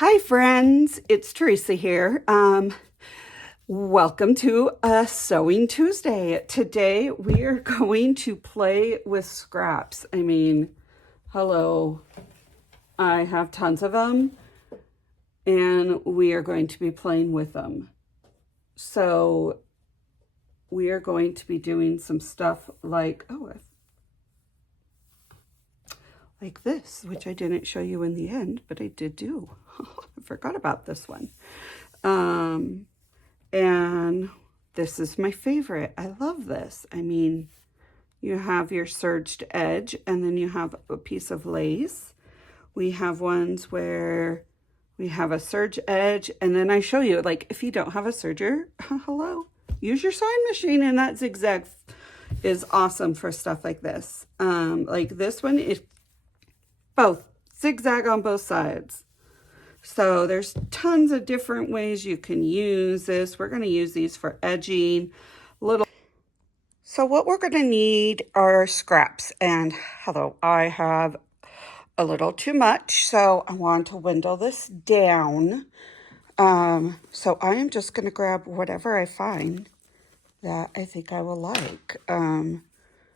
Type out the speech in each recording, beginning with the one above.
Hi friends, it's Teresa here. Welcome to a Sewing Tuesday. Today we are going to play with scraps. Hello. I have tons of them and we are going to be playing with them. So we are going to be doing some stuff like, like this, which I didn't show you in the end, but I did do. I forgot about this one. And this is my favorite. I love this. You have your serged edge and then you have a piece of lace. We have ones where we have a serge edge, and then I show you, like, if you don't have a serger, hello, use your sewing machine, and that zigzag is awesome for stuff like this. Like this one is both zigzag on both sides. So there's tons of different ways you can use this. We're going to use these for edging. So what we're going to need are scraps. And hello, I have a little too much, so I want to window this down. So I am just going to grab whatever I find that I think I will like.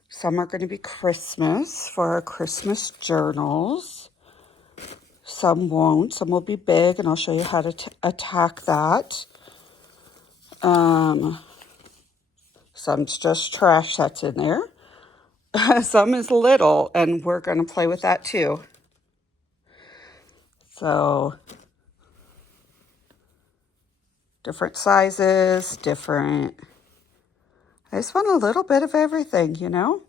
Some are going to be Christmas for our Christmas journals. Some won't. Some will be big, and I'll show you how to attack that. Some's just trash that's in there. Some is little, and we're going to play with that too. So, different sizes, different. I just want a little bit of everything, you know?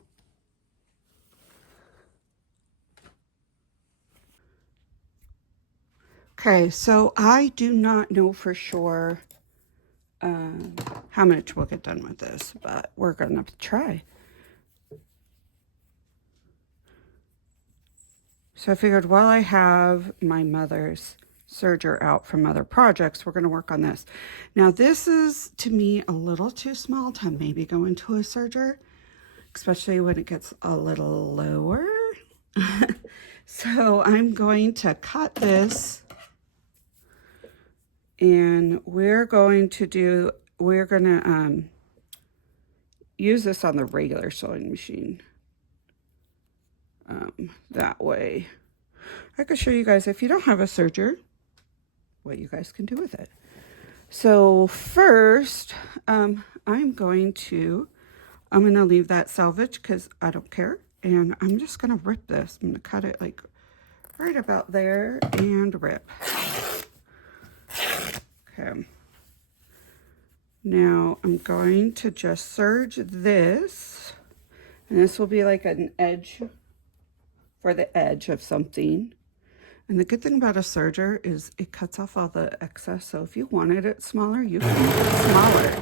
Okay, so I do not know for sure how much we'll get done with this, but we're going to try. So I figured while I have my mother's serger out from other projects, we're going to work on this. Now this is, to me, a little too small to maybe go into a serger, especially when it gets a little lower. So I'm going to cut this, and we're going to use this on the regular sewing machine. That way I could show you guys, if you don't have a serger, what you guys can do with it. So first, I'm going to leave that salvage because I don't care. And I'm just going to rip this. I'm going to cut it like right about there and rip. Okay. Now I'm going to just serge this. And this will be like an edge for the edge of something. And the good thing about a serger is it cuts off all the excess. So if you wanted it smaller, you can make it smaller.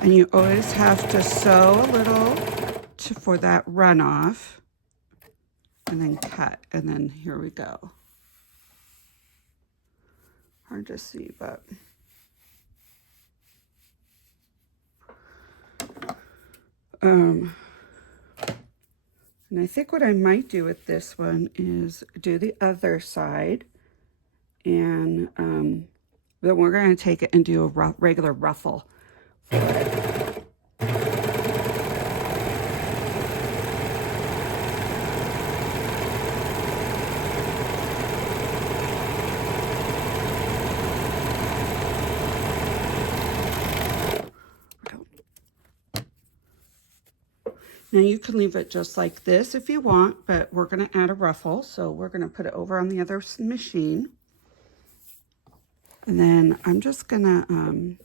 And you always have to sew a little for that runoff. And then cut, and then here we go. Hard to see, but and I think what I might do with this one is do the other side, and then we're going to take it and do a regular ruffle for it. Now you can leave it just like this if you want, but we're going to add a ruffle. So we're going to put it over on the other machine. And then I'm just going to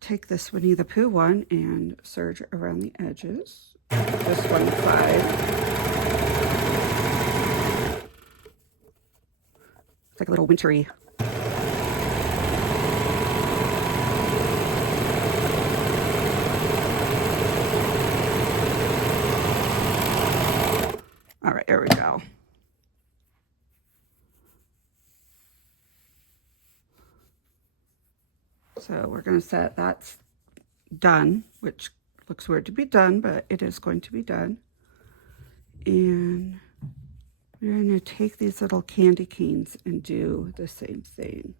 take this Winnie the Pooh one and serge around the edges. This one side. It's like a little wintry. There we go. So we're going to set that's done, which looks weird to be done, but it is going to be done. And we're going to take these little candy canes and do the same thing.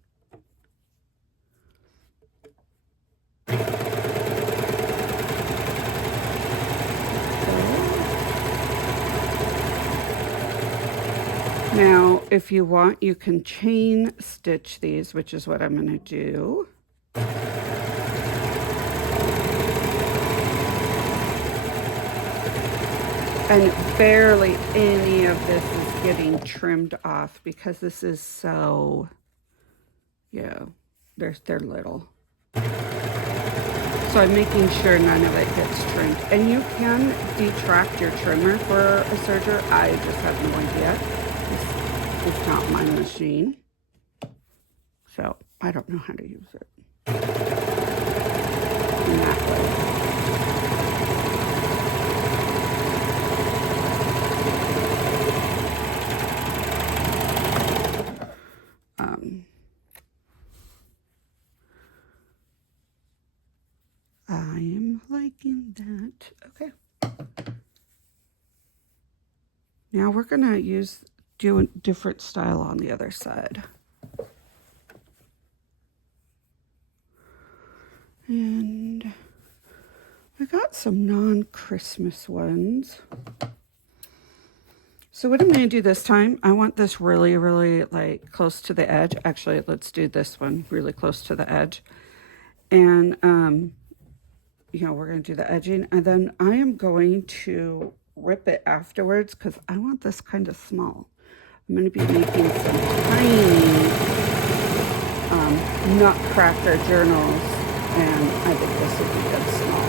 Now, if you want, you can chain stitch these, which is what I'm going to do. And barely any of this is getting trimmed off because this is so, yeah, they're little. So I'm making sure none of it gets trimmed. And you can detract your trimmer for a serger. I just have no idea. It's not my machine. So I don't know how to use it in that way. I am liking that. Okay. Now we're gonna do a different style on the other side. And I got some non-Christmas ones. So what I'm going to do this time, I want this really, really like close to the edge. Actually, let's do this one really close to the edge. And, you know, we're going to do the edging. And then I am going to rip it afterwards because I want this kind of small. I'm going to be making some tiny nutcracker journals. And I think this would be good small.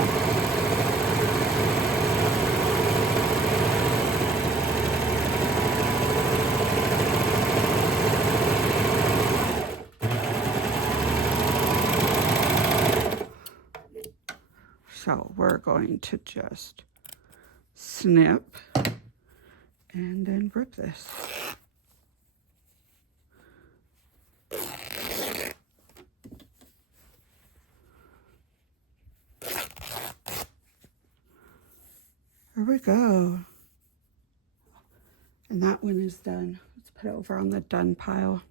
So we're going to just snip and then rip this. There we go. And that one is done. Let's put it over on the done pile.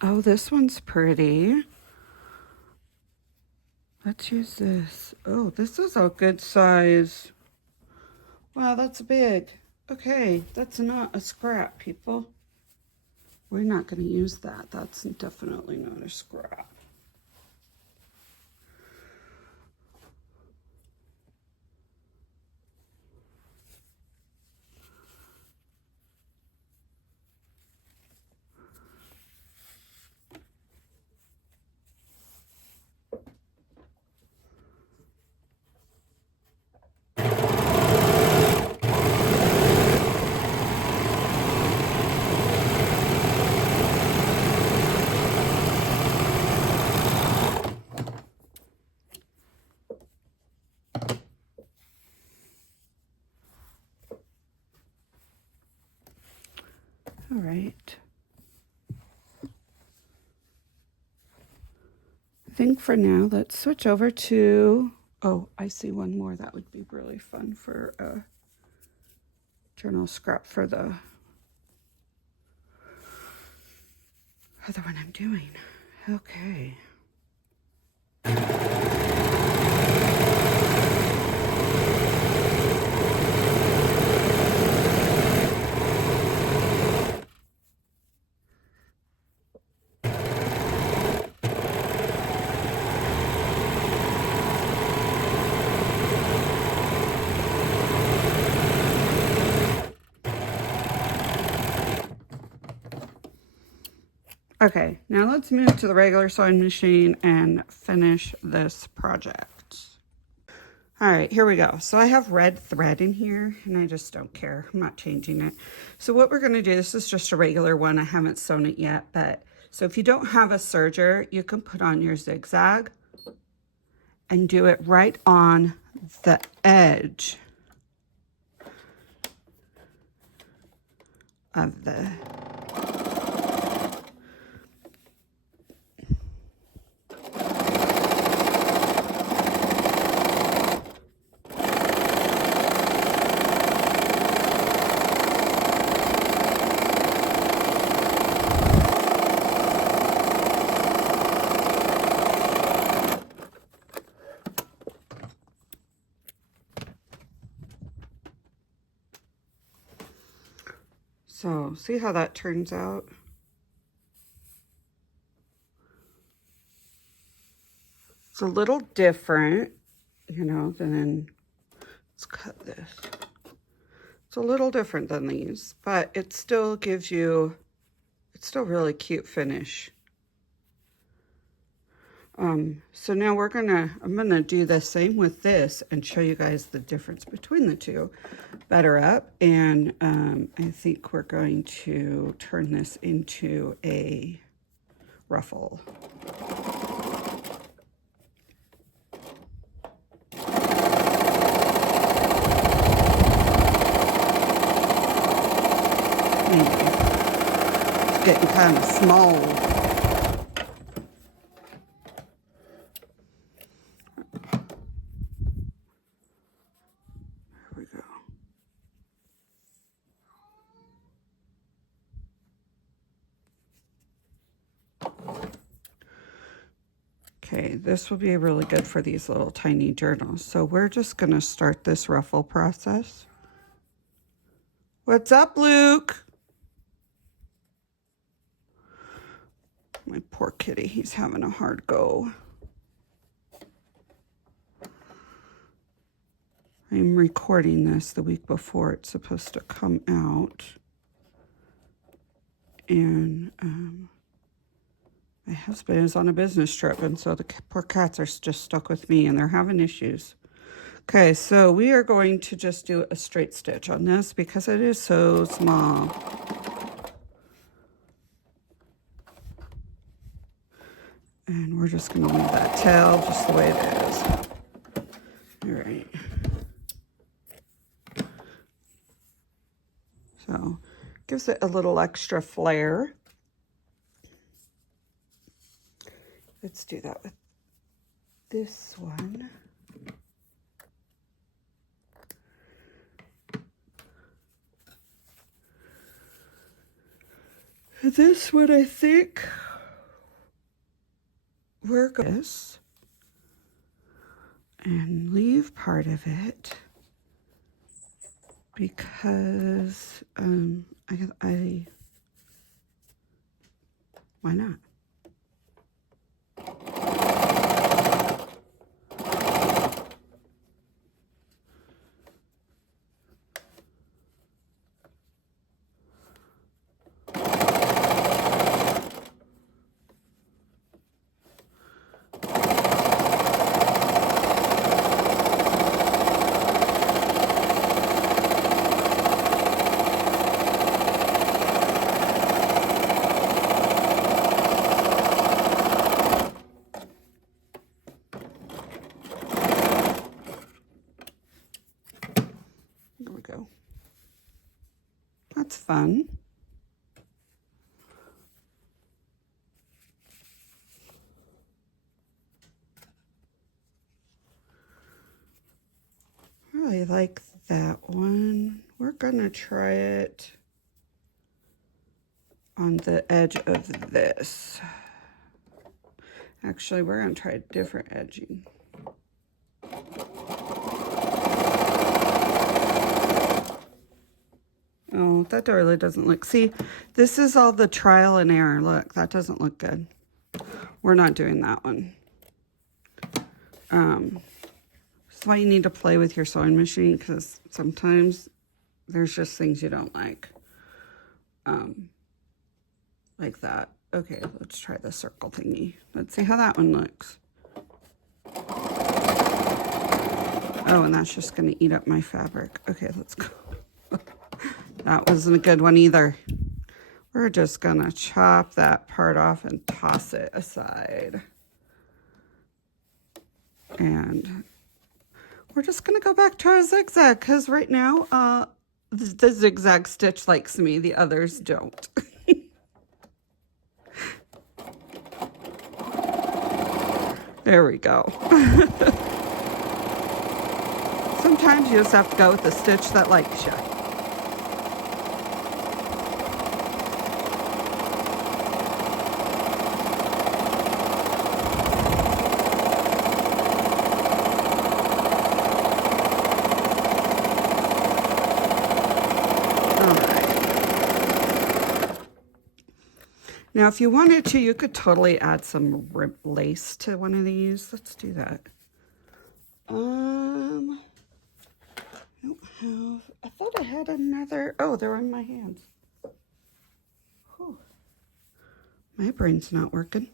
Oh, this one's pretty. Let's use this. Oh, this is a good size. Wow, that's big. Okay, that's not a scrap, people. We're not going to use that. That's definitely not a scrap. All right. I think for now, let's switch over to, oh, I see one more. That would be really fun for a journal scrap for the other one I'm doing. Okay. Okay, now let's move to the regular sewing machine and finish this project. All right, here we go. So I have red thread in here, and I just don't care. I'm not changing it. So what we're going to do, this is just a regular one. I haven't sewn it yet, but So if you don't have a serger, you can put on your zigzag and do it right on the edge of the So, see how that turns out? It's a little different, you know, than, let's cut this. It's a little different than these, but it still gives you, it's still really cute finish. So now I'm gonna do the same with this and show you guys the difference between the two. Better up, and I think we're going to turn this into a ruffle. It's getting kind of small. Okay, this will be really good for these little tiny journals. So we're just going to start this ruffle process. What's up, Luke? My poor kitty, he's having a hard go. I'm recording this the week before it's supposed to come out. And my husband is on a business trip, and so the poor cats are just stuck with me, and they're having issues. Okay, so we are going to just do a straight stitch on this because it is so small. And we're just going to leave that tail just the way it is. All right. So, gives it a little extra flair. Let's do that with this one. This one, I think we're going to this and leave part of it because why not? That's fun. I really like that one. We're gonna try it on the edge of this. Actually, we're gonna try a different edging. Oh, that really doesn't look, see, this is all the trial and error. Look, that doesn't look good. We're not doing that one. That's why you need to play with your sewing machine, because sometimes there's just things you don't like that. Okay, let's try the circle thingy. Let's see how that one looks. Oh, and that's just going to eat up my fabric. Okay, let's go. That wasn't a good one either. We're just gonna chop that part off and toss it aside. And we're just gonna go back to our zigzag because right now, the zigzag stitch likes me, the others don't. There we go. Sometimes you just have to go with the stitch that likes you. Now, if you wanted to, you could totally add some lace to one of these. Let's do that. I don't have, I thought I had another, oh, they're in my hands. Whew. My brain's not working.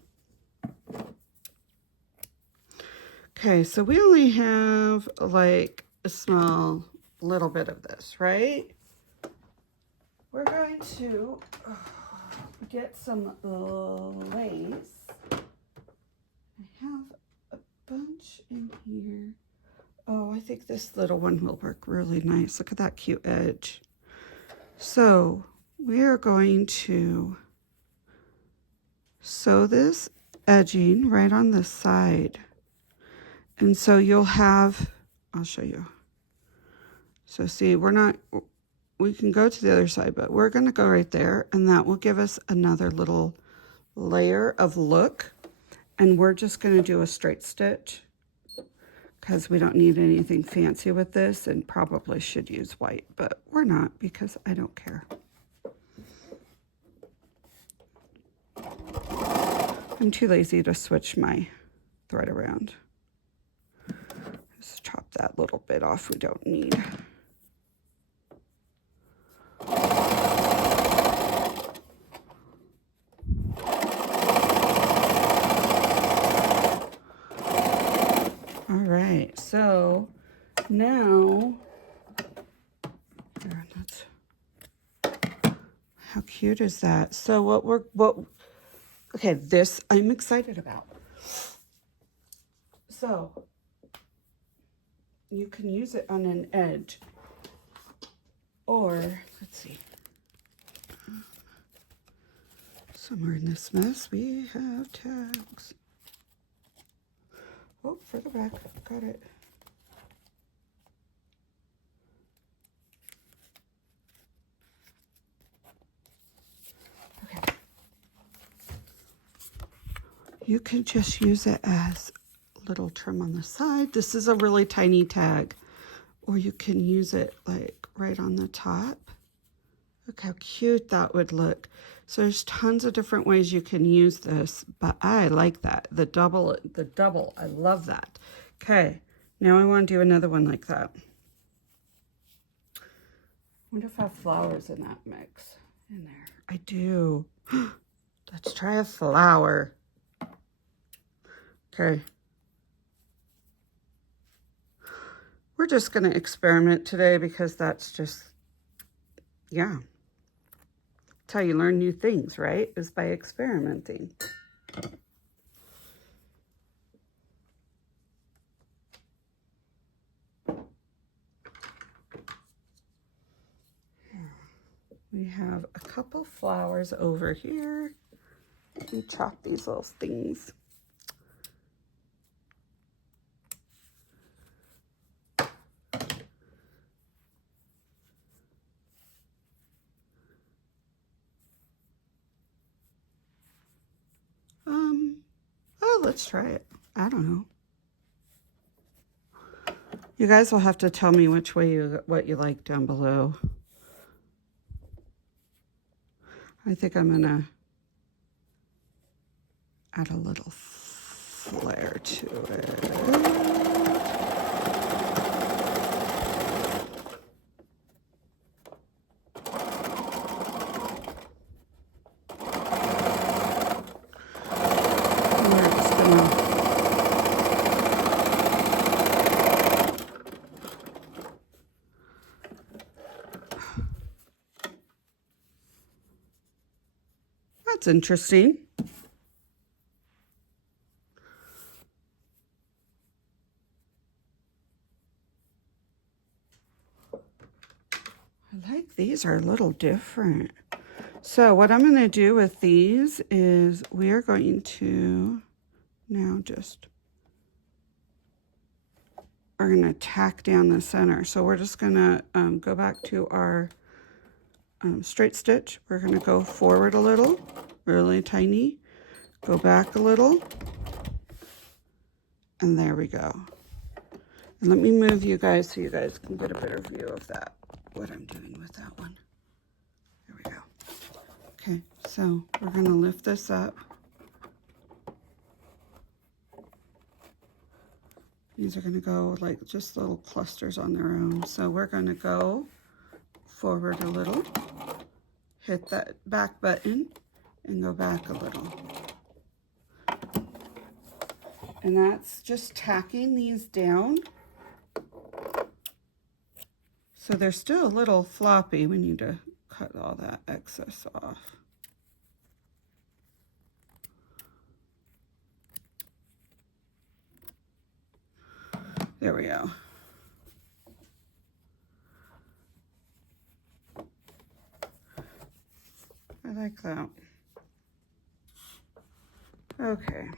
Okay, so we only have like a small little bit of this, right? We're going to get some lace. I have a bunch in here. Oh, I think this little one will work really nice. Look at that cute edge. So we are going to sew this edging right on the side. And so you'll have, I'll show you. So see, we can go to the other side, but we're going to go right there, and that will give us another little layer of look. And we're just going to do a straight stitch because we don't need anything fancy with this, and probably should use white, but we're not because I don't care. I'm too lazy to switch my thread around. Just chop that little bit off we don't need. All right, so now, how cute is that? So okay, this I'm excited about. So you can use it on an edge, or let's see, somewhere in this mess we have tags. Oh, further back, got it. Okay. You can just use it as a little trim on the side. This is a really tiny tag. Or you can use it like right on the top. Look how cute that would look. So there's tons of different ways you can use this, but I like that. The double, I love that. Okay, now I want to do another one like that. I wonder if I have flowers in that mix in there. I do. Let's try a flower. Okay. We're just going to experiment today because that's just, yeah. That's how you learn new things, right? Is by experimenting. We have a couple flowers over here. Let me chop these little things. Oh, let's try it. I don't know. You guys will have to tell me which way what you like down below. I think I'm gonna add a little flair to it. That's interesting. I like these are a little different. So what I'm going to do with these is we are going to now just are going to tack down the center. So we're just going to go back to our straight stitch. We're going to go forward a little, really tiny, go back a little, and there we go. And let me move you guys so you guys can get a better view of that, what I'm doing with that one. There we go. Okay, so we're going to lift this up. These are going to go like just little clusters on their own. So we're going to go forward a little, hit that back button, and go back a little. And that's just tacking these down. So they're still a little floppy. We need to cut all that excess off. There we go. I like that. Okay.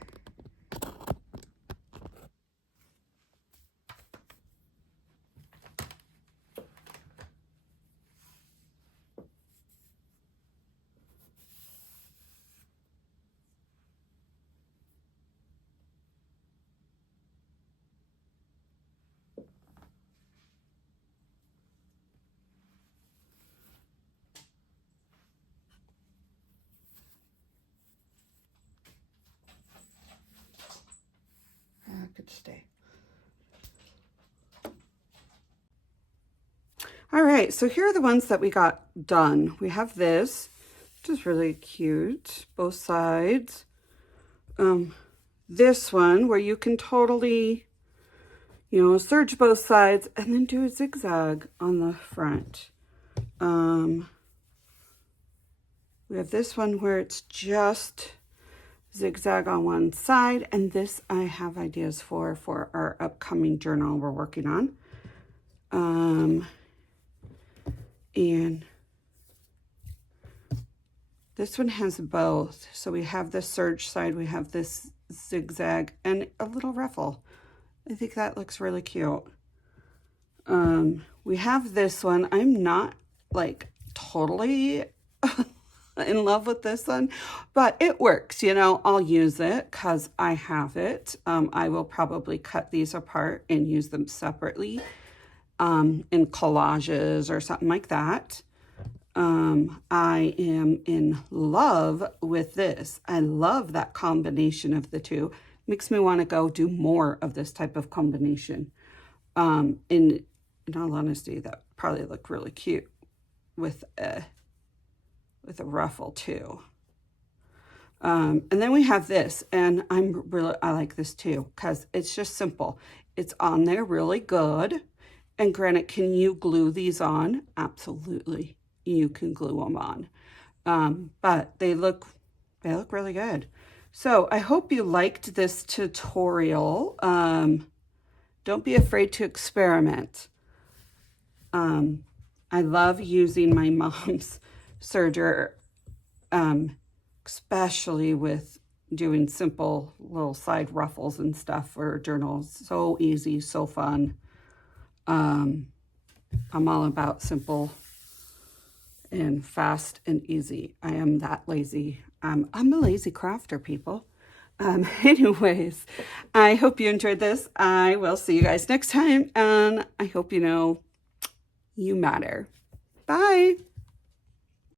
Could stay. All right, so here are the ones that we got done. We have this, which is really cute, both sides. This one where you can totally, you know, serge both sides and then do a zigzag on the front. We have this one where it's just zigzag on one side, and this I have ideas for our upcoming journal we're working on. And this one has both. So we have the serge side, we have this zigzag, and a little ruffle. I think that looks really cute. We have this one. I'm not like totally in love with this one, but it works, you know. I'll use it because I have it. I will probably cut these apart and use them separately in collages or something like that. I am in love with this. I love that combination of the two. Makes me want to go do more of this type of combination. In all honesty, that probably looked really cute with a ruffle too. And then we have this, and I like this too because it's just simple. It's on there really good. And granted, can you glue these on? Absolutely, you can glue them on. But they look really good. So I hope you liked this tutorial. Don't be afraid to experiment. I love using my mom's serger, especially with doing simple little side ruffles and stuff for journals. So easy, so fun. I'm all about simple and fast and easy. I am that lazy. I'm a lazy crafter, people. Anyways, I hope you enjoyed this. I will see you guys next time, and I hope you know you matter. Bye.